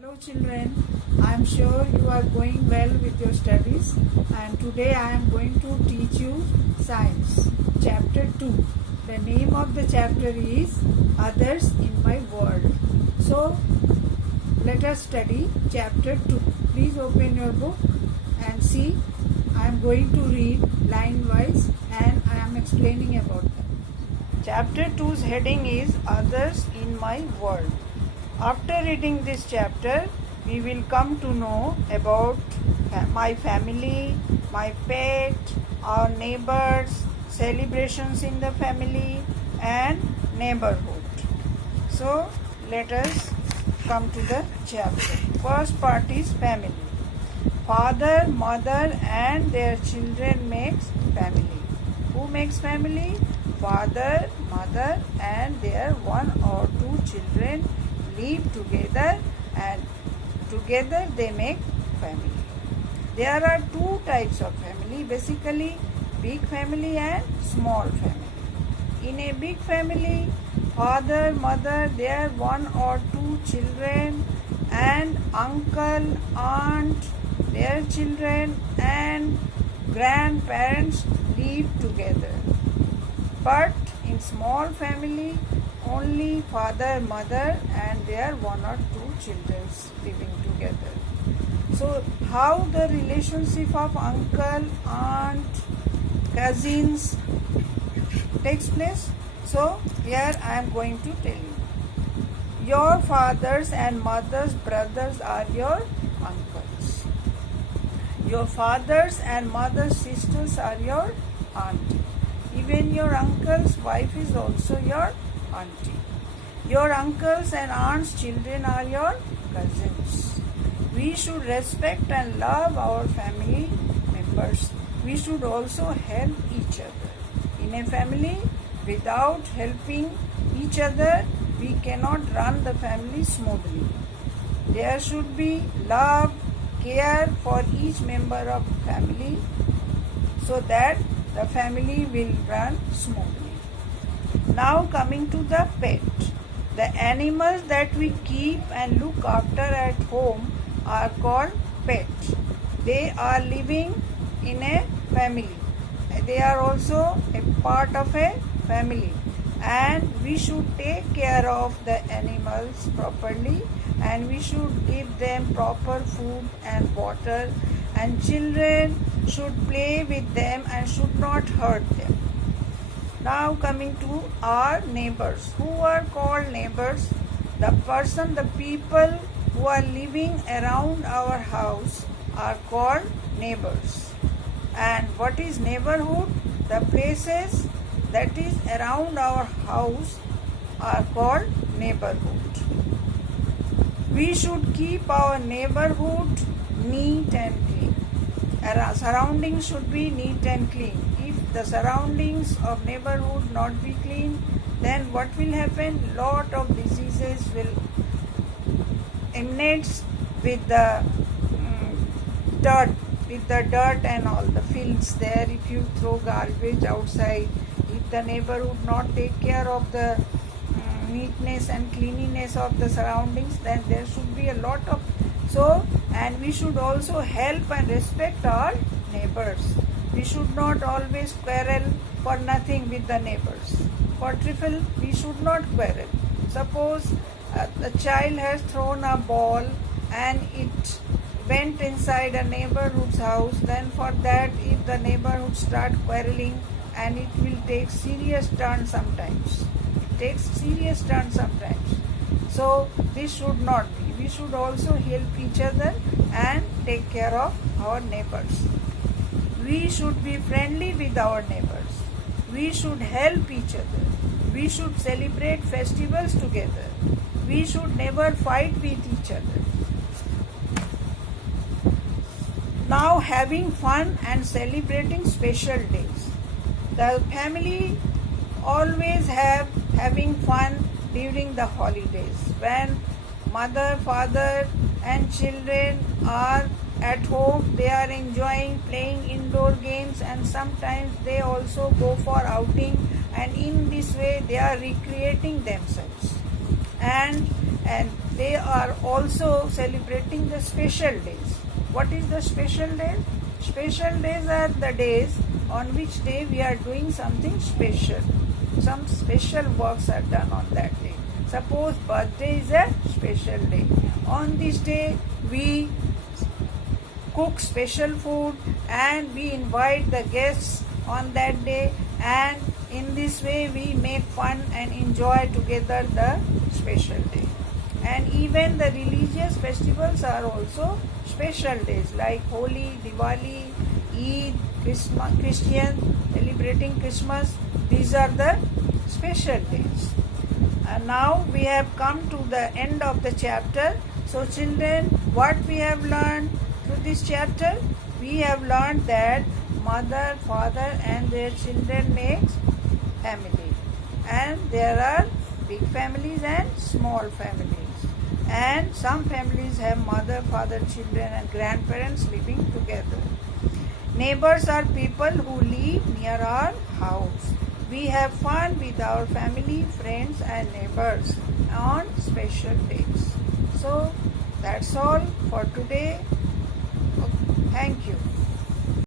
Hello children, I am sure you are going well with your studies and today I am going to teach you Science, Chapter 2. The name of the chapter is Others in My World. So, let us study Chapter 2. Please open your book and see. I am going to read line wise and I am explaining about them. Chapter 2's heading is Others in My World. After reading this chapter, we will come to know about my family, my pet, our neighbors, celebrations in the family and neighborhood. So, let us come to the chapter. First part is family. Father, mother and their children makes family. Who makes family? Father, mother and their one or two children live together and together they make family. There are two types of family, basically big family and small family. In a big family, father, mother, their one or two children and uncle, aunt, their children and grandparents live together. But in small family, only father, mother and their one or two children living together. So how the relationship of uncle, aunt, cousins takes place? So here I am going to tell you. Your fathers and mothers' brothers are your uncles. Your fathers and mothers' sisters are your auntie. Even your uncle's wife is also your auntie. Your uncles and aunts' children are your cousins. We should respect and love our family members. We should also help each other. In a family, without helping each other, we cannot run the family smoothly. There should be love, care for each member of the family so that the family will run smoothly. Now coming to the pet. The animals that we keep and look after at home are called pet. They are living in a family. They are also a part of a family. And we should take care of the animals properly and we should give them proper food and water and children should play with them and should not hurt them. Now coming to our neighbors. Who are called neighbors? The people who are living around our house are called neighbors. And what is neighborhood? The places that is around our house are called neighborhood. We should keep our neighborhood neat and clean. Our surroundings should be neat and clean. If the surroundings of neighborhood not be clean, then what will happen? Lot of diseases will emanate with the dirt and all the fields there. If you throw garbage outside, if the neighborhood not take care of the neatness and cleanliness of the surroundings, then there should be a lot of and we should also help and respect our neighbors. We should not always quarrel for nothing with the neighbors. For trifle, we should not quarrel. Suppose the child has thrown a ball and it went inside a neighborhood's house, then for that if the neighborhood start quarreling and it will take serious turn sometimes. It takes serious turn sometimes. So this should not be. We should also help each other and take care of our neighbors. We should be friendly with our neighbors. We should help each other. We should celebrate festivals together. We should never fight with each other. Now having fun and celebrating special days. The family always having fun during the holidays when mother, father and children are at home. They are enjoying playing indoor games and sometimes they also go for outing, and in this way they are recreating themselves and they are also celebrating the special days. What is the special days? Special days are the days on which day we are doing something special. Some special works are done on that day. Suppose birthday is a special day. On this day we cook special food and we invite the guests on that day, and in this way we make fun and enjoy together the special day. And even the religious festivals are also special days like Holi, Diwali, Eid, Christian celebrating Christmas. These are the special days. And now we have come to the end of the chapter. So children, what we have learned through this chapter? We have learned that mother, father and their children makes family. And there are big families and small families. And some families have mother, father, children and grandparents living together. Neighbors are people who live near our house. We have fun with our family, friends and neighbors on special days. So that's all for today. Thank you.